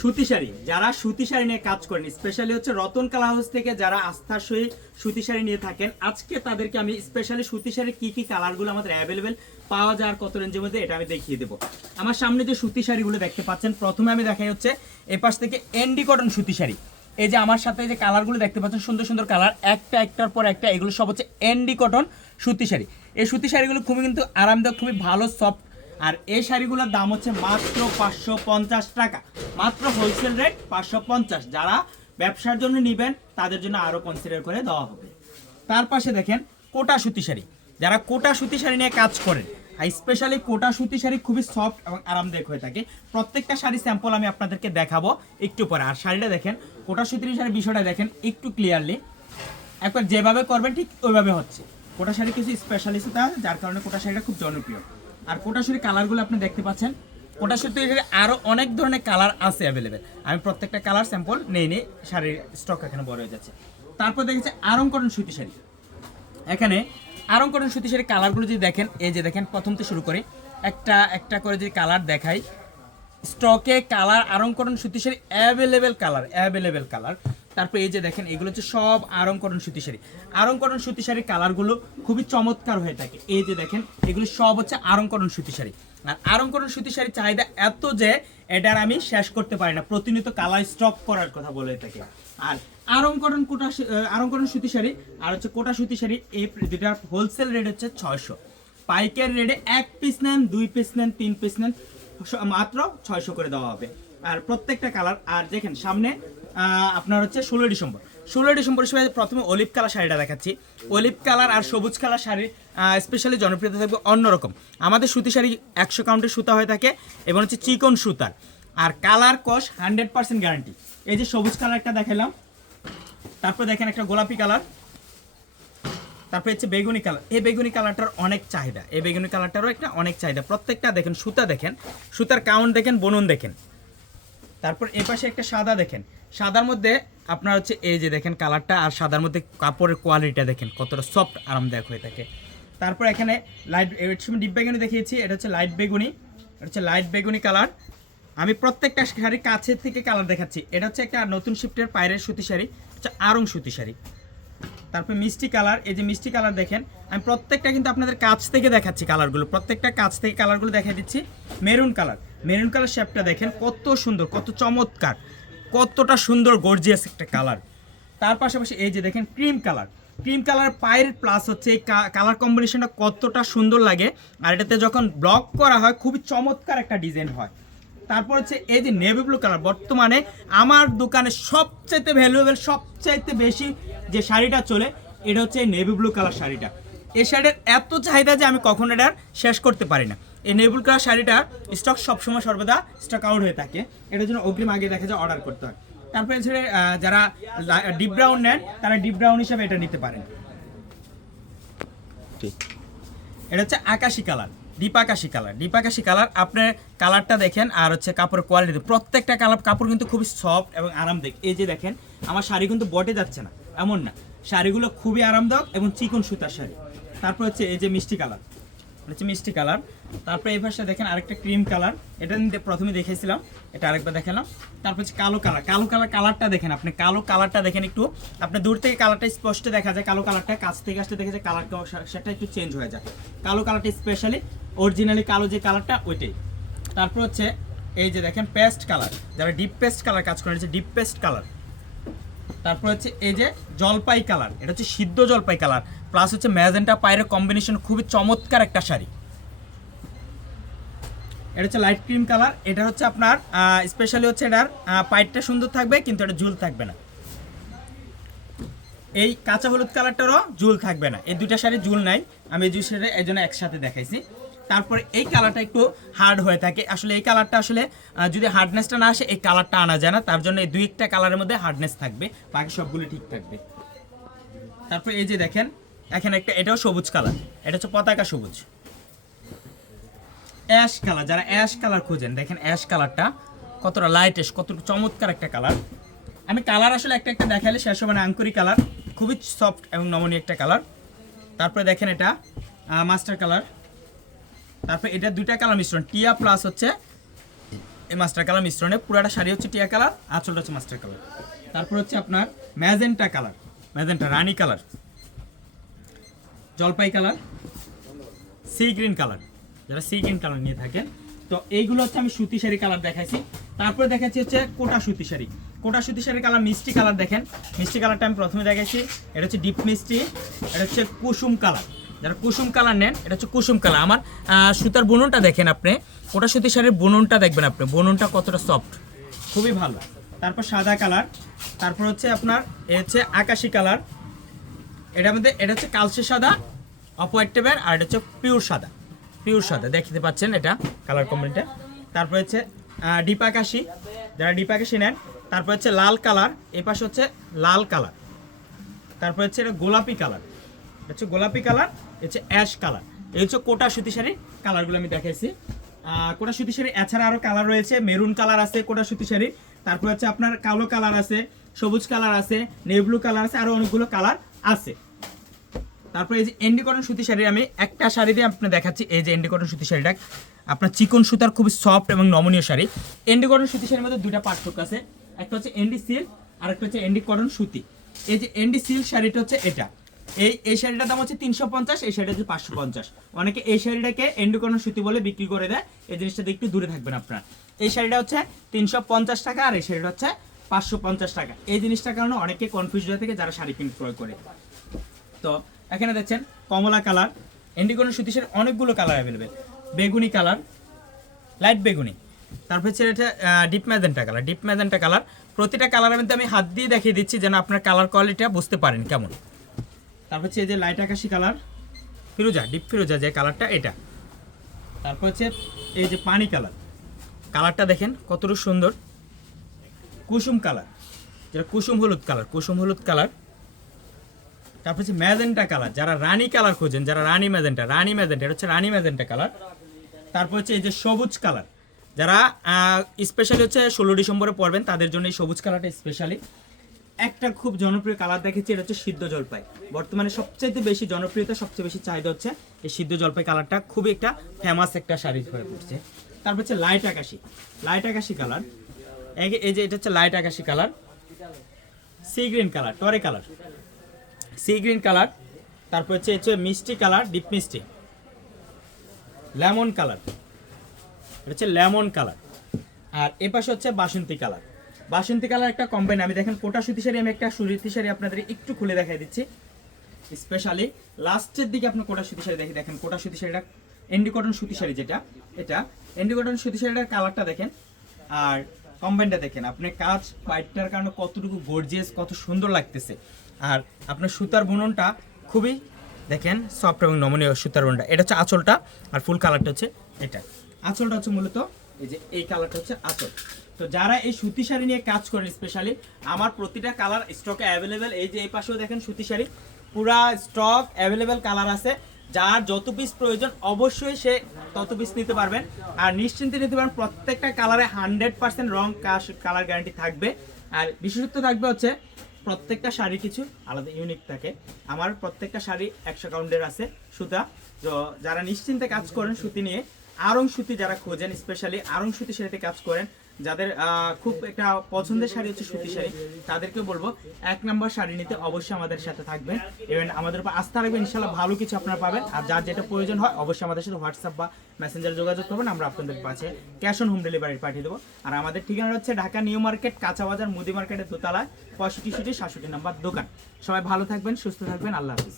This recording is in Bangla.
সুতি শাড়ি। যারা সুতি শাড়ি নিয়ে কাজ করেন স্পেশালি হচ্ছে রতন কালা হাউস থেকে যারা আস্থার সহিত সুতি শাড়ি নিয়ে থাকেন, আজকে তাদেরকে আমি স্পেশালি সুতি শাড়ির কি কি কালারগুলো আমাদের অ্যাভেলেবেল পাওয়া যায় আর কত রেঞ্জের মধ্যে, এটা আমি দেখিয়ে দেবো। আমার সামনে যে সুতি শাড়িগুলো দেখতে পাচ্ছেন, প্রথমে আমি দেখাই হচ্ছে এ পাশ থেকে এন্ডি কটন সুতি শাড়ি। এই যে আমার সাথে যে কালারগুলো দেখতে পাচ্ছেন, সুন্দর সুন্দর কালার একটা, একটার পর একটা, এগুলো সব হচ্ছে এন্ডি কটন সুতি শাড়ি। এই সুতি শাড়িগুলো খুবই কিন্তু আরামদায়ক, খুবই ভালো সফট আর এই শাড়িগুলোর দাম হচ্ছে মাত্র পাঁচশো পঞ্চাশ টাকা। মাত্র হোলসেল রেট পাঁচশো পঞ্চাশ। যারা ব্যবসার জন্য নেবেন, তাদের জন্য আরও কনসিডার করে দেওয়া হবে। তার পাশে দেখেন কোটা সুতি শাড়ি। যারা কোটা সুতি শাড়ি নিয়ে কাজ করেন, আর স্পেশালি কোটা সুতি শাড়ি খুবই সফট এবং আরামদায়ক হয়ে থাকে, প্রত্যেকটা শাড়ি স্যাম্পল আমি আপনাদেরকে দেখাবো একটু পরে। আর শাড়িটা দেখেন, কোটা সুতির শাড়ির বিষয়টা দেখেন একটু ক্লিয়ারলি একবার যেভাবে করবেন ঠিক ওইভাবে হচ্ছে। কোটা শাড়ি কিছু স্পেশালিস্ট আছে, যার কারণে কোটা শাড়িটা খুব জনপ্রিয়। আর কোটা শাড়ির কালারগুলো আপনি দেখতে পাচ্ছেন। কোটা শাড়িতে আরও অনেক ধরনের কালার আছে অ্যাভেলেবেল আমি প্রত্যেকটা কালার স্যাম্পল নেই নেই, শাড়ির স্টক এখানে বড় হয়ে যাচ্ছে। তারপর দেখেছে আরংকরণ সুতি শাড়ি। এখানে আরংকরণ সুতি শাড়ির কালারগুলো যদি দেখেন, এই যে দেখেন, প্রথম থেকে শুরু করে। একটা একটা করে যদি কালার দেখাই। স্টকে কালার আরংকরণ সুতি sari available colour available colour. তারপর এই যে দেখেন, এগুলো হচ্ছে সব আরংকরণ সুতি শাড়ি। আরংকরণ সুতি শাড়ির কালারগুলো খুবই চমৎকার হয়ে থাকে। এই যে দেখেন, এগুলো সব হচ্ছে আরংকরণ সুতি শাড়ি। আর আরংকরণ সুতি শাড়ির চাহিদা এত যে এটার আমি শেষ করতে পারি না, প্রতিনিয়ত কালার স্টক করার কথা বলে থাকে। আর আরংকরণ কোটা আরংকরণ সুতি শাড়ি আর হচ্ছে কোটা সুতি শাড়ি, এই দুটার হোলসেল রেট হচ্ছে ছয়শো। পাইকারি রেটে এক পিস নেন, দুই পিস নেন, তিন পিস নেন মাত্র ছয়শো করে দেওয়া হবে। আর প্রত্যেকটা কালার, আর দেখেন সামনে আপনার হচ্ছে ষোলো ডিসেম্বর। ষোলো ডিসেম্বর হিসেবে প্রথমে অলিভ কালার শাড়িটা দেখাচ্ছি। অলিভ কালার আর সবুজ কালার শাড়ি স্পেশালি জনপ্রিয়তা থাকবে অন্যরকম। আমাদের সুতি শাড়ি একশো কাউন্টের সুতা হয়ে থাকে এবং হচ্ছে চিকন সুতার আর কালার কস হান্ড্রেড পার্সেন্ট গ্যারান্টি এই যে সবুজ কালারটা দেখালাম, তারপর দেখেন একটা গোলাপি কালার তারপরে হচ্ছে বেগুনি কালার এই বেগুনি কালারটার অনেক চাহিদা। এই বেগুনি কালারটারও একটা অনেক চাহিদা। প্রত্যেকটা দেখেন, সুতা দেখেন। সুতার কাউন্ট দেখেন, বনুন দেখেন। তারপর এ পাশে একটা সাদা দেখেন। সাদার মধ্যে আপনার হচ্ছে এই যে দেখেন কালারটা, আর সাদার মধ্যে কাপড়ের কোয়ালিটিটা দেখেন, কতটা সফট আরামদায়ক হয়ে থাকে। তারপর এখানে লাইট ডিপ বেগুনি দেখিয়েছি, এটা হচ্ছে লাইট বেগুনি, এটা হচ্ছে লাইট বেগুনি কালার আমি প্রত্যেকটা শাড়ি কাছের থেকে কালার দেখাচ্ছি। এটা হচ্ছে একটা নতুন শিফটের পায়রের সুতি শাড়ি, হচ্ছে আরং সুতি শাড়ি। তারপর মিষ্টি কালার এই যে মিষ্টি কালার দেখেন, আমি প্রত্যেকটা কিন্তু আপনাদের কাছ থেকে দেখাচ্ছি কালারগুলো প্রত্যেকটা কাছ থেকে কালারগুলো দেখা দিচ্ছি। মেরুন কালার মেরুন কালার শেপটা দেখেন, কত সুন্দর, কত চমৎকার, কতটা সুন্দর গর্জিয়াস একটা কালার তার পাশাপাশি এই যে দেখেন ক্রিম কালার ক্রিম কালার পায়ের প্লাস হচ্ছে এই কালার কম্বিনেশনটা কতটা সুন্দর লাগে। আর এটাতে যখন ব্লক করা হয়, খুবই চমৎকার একটা ডিজাইন হয়। তারপর হচ্ছে এই যে নেভি ব্লু কালার বর্তমানে আমার দোকানে সবচাইতে ভ্যালুয়েবল সবচাইতে বেশি যে শাড়িটা চলে, এটা হচ্ছে নেভি ব্লু কালার শাড়িটা। এই শাড়ির এত চাহিদা যে আমি কখনো এটার শেষ করতে পারি না। এই নেভি ব্লু কালার শাড়িটার স্টক সবসময় সর্বদা স্টক আউট হয়ে থাকে। এটার জন্য অগ্রিম আগে দেখা যায় অর্ডার করতে হয়। তারপরে এছাড়া যারা ডিপ ব্রাউন নেন তারা ডিপ ব্রাউন হিসাবে এটা নিতে পারেন। এটা হচ্ছে আকাশি কালার ডিপ আকাশি কালার। ডিপ আকাশি কালার আপনার কালারটা দেখেন আর হচ্ছে কাপড়ের কোয়ালিটি প্রত্যেকটা কালার কাপড় কিন্তু খুবই সফট এবং আরামদায়ক। এই যে দেখেন আমার শাড়ি কিন্তু বটে যাচ্ছে না এমন না। শাড়িগুলো খুবই আরামদায়ক এবং চিকন সুতার শাড়ি। তারপর হচ্ছে এই যে মিষ্টি কালার এটা হচ্ছে মিষ্টি কালার। তারপরে এই পাশে দেখেন আরেকটা ক্রিম কালার। এটা প্রথমে দেখেছিলাম এটা আরেকবার দেখালাম। তারপর হচ্ছে কালো কালার। কালো কালার কালারটা দেখেন আপনি, কালো কালারটা দেখেন একটু। আপনি দূর থেকে কালারটা স্পষ্ট দেখা যায়, কালো কালারটা কাছ থেকে আসতে দেখা যায় কালারটা সেটা একটু চেঞ্জ হয়ে যায়। কালো কালারটা স্পেশালি অরিজিনালি কালো যে কালারটা, ওইটাই। তারপর হচ্ছে এই যে দেখেন পেস্ট কালার যারা ডিপ পেস্ট কালার কাজ হচ্ছে ডিপ পেস্ট কালার তারপর হচ্ছে এই যে জলপাই কালার এটা হচ্ছে সিদ্ধ জলপাই কালার প্লাস হচ্ছে ম্যাজেন্টা পায়ের কম্বিনেশন খুবই চমৎকার একটা শাড়ি। এটা হচ্ছে লাইট ক্রিম কালার এটা হচ্ছে আপনার স্পেশালি হচ্ছে এটার পাইটটা সুন্দর থাকবে, কিন্তু এটা ঝুল থাকবে না। এই কাঁচা হলুদ কালারটারও ঝুল থাকবে না। এই দুইটা শাড়ি ঝুল নাই। আমি এই দুই শাড়ি এই জন্য একসাথে দেখাইছি। তারপরে এই কালারটা একটু হার্ড হয়ে থাকে। আসলে এই কালারটা আসলে যদি হার্ডনেসটা না আসে, এই কালারটা আনা যায় না। তার জন্য এই দুই একটা কালারের মধ্যে হার্ডনেস থাকবে। বাকি সবগুলো ঠিক থাকবে। তারপর এই যে দেখেন, এখানে একটা এটাও সবুজ কালার এটা হচ্ছে পতাকা সবুজ। অ্যাশ কালার যারা অ্যাশ কালার খোঁজেন, দেখেন অ্যাশ কালারটা কতটা লাইটেস্ট কত চমৎকার একটা কালার আমি কালার আসলে একটা একটা দেখালে শেষ হবে না, আঙ্কুরি কালার খুবই সফট এবং নমনীয় একটা কালার তারপরে দেখেন এটা মাস্টার কালার তারপরে এটা দুইটা কালার মিশ্রণ, টিয়া প্লাস হচ্ছে এই মাস্টার কালার মিশ্রণে, পুরাটা শাড়ি হচ্ছে টিয়া কালার আঁচলটা হচ্ছে মাস্টার কালার তারপর হচ্ছে আপনার ম্যাজেন্টা কালার ম্যাজেন্টা রানী কালার জলপাই কালার সি গ্রিন কালার যারা সি গ্রিন কালার নিয়ে থাকেন, তো এইগুলো হচ্ছে আমি সুতি শাড়ি কালার দেখাইছি। তারপরে দেখাচ্ছি হচ্ছে কোটা সুতি শাড়ি। কোটা সুতি শাড়ির কালার মিষ্টি কালার দেখেন। মিষ্টি কালারটা আমি প্রথমে দেখাইছি। এটা হচ্ছে ডিপ মিষ্টি, এটা হচ্ছে কুসুম কালার যারা কুসুম কালার নেন, এটা হচ্ছে কুসুম কালার আমার সুতার বুননটা দেখেন আপনি। কোটা সুতি শাড়ির বুননটা দেখবেন আপনি। বুননটা কতটা সফট খুবই ভালো। তারপর সাদা কালার তারপর হচ্ছে আপনার, এ হচ্ছে আকাশি কালার এটার মধ্যে, এটা হচ্ছে কালচে সাদা অফ হোয়াইট আর এটা হচ্ছে পিওর সাদা। পিওর সাদা, দেখতে পাচ্ছেন এটা কালার কম্বিনেটা তারপর হচ্ছে ডিপাকাশি যারা ডিপ আকাশি নেন, তারপর হচ্ছে লাল কালার এই পাশে হচ্ছে লাল কালার। তারপর হচ্ছে এটা গোলাপি কালার। হচ্ছে গোলাপি কালার হচ্ছে অ্যাশ কালার। এই হচ্ছে কোটা সুতি শাড়ির কালারগুলো আমি দেখাইছি। কোটা সুতি শাড়ি এছাড়া আরও কালার রয়েছে, মেরুন কালার আছে কোটা সুতি শাড়ি তারপর হচ্ছে আপনার কালো কালার আছে, সবুজ কালার আছে নেভব্লু কালার আছে আরও অনেকগুলো কালার আছে। তারপরে এই যে এন্ডি কটন সুতি শাড়ি, আমি একটা শাড়ি দিয়ে আপনার দেখাচ্ছি। এই যে এন্ডি কটন সুতি শাড়িটা, আপনার চিকন সুতার খুবই সফট এবং নমনীয় শাড়ি। এন্ডি কটন সুতি শাড়ির মধ্যে দুইটা পার্থক্য আছে। একটা হচ্ছে এন্ডি সিল্ক আর একটা হচ্ছে এন্ডি কটন সুতি। এই যে এন্ডি সিল্ক শাড়িটা হচ্ছে এটা। এই এই শাড়িটার দাম হচ্ছে তিনশো পঞ্চাশ, এই শাড়িটা হচ্ছে পাঁচশো পঞ্চাশ। অনেকে এই শাড়িটাকে এন্ডি কটন সুতি বলে বিক্রি করে দেয়। এই জিনিসটা একটু দূরে থাকবেন আপনার। এই শাড়িটা হচ্ছে তিনশো পঞ্চাশ টাকা, আর এই শাড়িটা হচ্ছে পাঁচশো পঞ্চাশ টাকা। এই জিনিসটার কারণে অনেকে কনফিউজ হয়ে থাকে যারা শাড়ি প্রিন্ট ক্রয় করে। তো এখানে দেখছেন কমলা কালার এন্ডিকোনের সুতিশের অনেকগুলো কালার অ্যাভেলেবেল বেগুনি কালার লাইট বেগুনি। তারপর হচ্ছে এটা deep magenta colour deep magenta colour প্রতিটা কালারের মধ্যে আমি হাত দিয়ে দেখিয়ে দিচ্ছি যেন আপনার কালার কোয়ালিটিটা বুঝতে পারেন কেমন। তারপর হচ্ছে এই যে লাইট আকাশি কালার ফিরোজা ডিপ ফিরোজা যে কালারটা এটা। তারপর হচ্ছে এই যে পানি কালার কালারটা দেখেন কতটুকু সুন্দর। কুসুম কালার যেটা কুসুম হলুদ কালার কুসুম হলুদ কালার তারপর হচ্ছে ম্যাজেন্টা কালার, যারা রানী কালার খোঁজেন, যারা রানী ম্যাজেন্টা রানী ম্যাজেন্টা, এটা হচ্ছে রানী ম্যাজেন্টা কালার। তারপর হচ্ছে এই যে সবুজ কালার, যারা স্পেশালি হচ্ছে ষোলো ডিসেম্বরে পড়বেন তাদের জন্য এই সবুজ কালারটা স্পেশালি একটা খুব জনপ্রিয় কালার দেখেছি, এটা হচ্ছে সিদ্ধ জলপাই। বর্তমানে সবচেয়ে বেশি জনপ্রিয়তা, সবচেয়ে বেশি চাহিদা হচ্ছে এই সিদ্ধ জলপাই কালারটা। খুবই একটা ফেমাস একটা শাড়ি হয়ে পড়ছে। তারপর হচ্ছে লাইট আকাশি লাইট আকাশি কালার। এই যে এটা হচ্ছে লাইট আকাশি কালার। সি গ্রিন কালার টরে কালার। সি গ্রিন কালার, তারপর হচ্ছে হচ্ছে মিষ্টি কালার, ডিপ মিষ্টি। Lemon colour. এটা হচ্ছে লেমন কালার। আর এ পাশে হচ্ছে বাসন্তী কালার। বাসন্তী কালার একটা কম্বাইন আমি দেখেন কোটা সুতি শাড়ি, আমি একটা সুতি শাড়ি আপনাদের একটু খুলে দেখাই দিচ্ছি। স্পেশালি লাস্টের দিকে আপনার কোটা সুতি শাড়ি দেখে দেখেন। কোটা সুতি শাড়িটা এন্ডি কটন সুতি শাড়ি যেটা, এটা। এন্ডি কটন সুতি শাড়িটার কালারটা দেখেন। আর কম্বাইনটা দেখেন, আপনি কাজ পাইটটার কারণে কতটুকু গর্জিয়াস কত সুন্দর লাগতেছে। আর আপনার সুতার বুননটা খুবই দেখেন সফট এবং নমনীয় সুতার বুননটা। এটা হচ্ছে আঁচলটা, আর ফুল কালারটা হচ্ছে এটা। আঁচলটা হচ্ছে মূলত এই যে এই কালারটা হচ্ছে আঁচল। তো যারা এই সুতি শাড়ি নিয়ে কাজ করেন স্পেশালি আমার প্রতিটা কালার স্টকে অ্যাভেলেবেল এই যে এই পাশেও দেখেন সুতি শাড়ি, পুরা স্টক অ্যাভেলেবেল কালার আছে। যার যত পিস প্রয়োজন অবশ্যই সে তত পিস নিতে পারবেন। আর নিশ্চিন্তে নিতে পারেন, প্রত্যেকটা কালারে হান্ড্রেড পার্সেন্ট রং কালার গ্যারান্টি থাকবে। আর বিশেষত্ব থাকবে হচ্ছে প্রত্যেকটা শাড়ি কিছু আলাদা ইউনিক থাকে। আমার প্রত্যেকটা শাড়ি একশো কাউন্ডের আছে, সুতা। তো যারা নিশ্চিন্তে কাজ করেন সুতি নিয়ে আরং সুতি যারা খোঁজেন স্পেশালি আরং সুতি সেটাতে কাজ করেন যাদের খুব একটা পছন্দের শাড়ি হচ্ছে সুতি শাড়ি তাদেরকে বলব, এক নম্বর শাড়ি নিতে অবশ্যই আমাদের সাথে থাকবেন। এবং আমাদের উপর আস্থা রাখবেন ইনশাল্লাহ ভালো কিছু আপনারা পাবেন। আর যার যেটা প্রয়োজন হয়, অবশ্যই আমাদের সাথে হোয়াটসঅ্যাপ বা মেসেঞ্জারে যোগাযোগ করবেন, আমরা আপনাদের কাছে ক্যাশ অন হোম ডেলিভারি পাঠিয়ে দেবো। আর আমাদের ঠিকানা হচ্ছে ঢাকা নিউ মার্কেট, কাঁচা বাজার, মুদি মার্কেটের দোতলায়, পঁয়ষট্টি সুটি সাতষট্টি নাম্বার দোকান। সবাই ভালো থাকবেন, সুস্থ থাকবেন, আল্লাহ হাফিজ।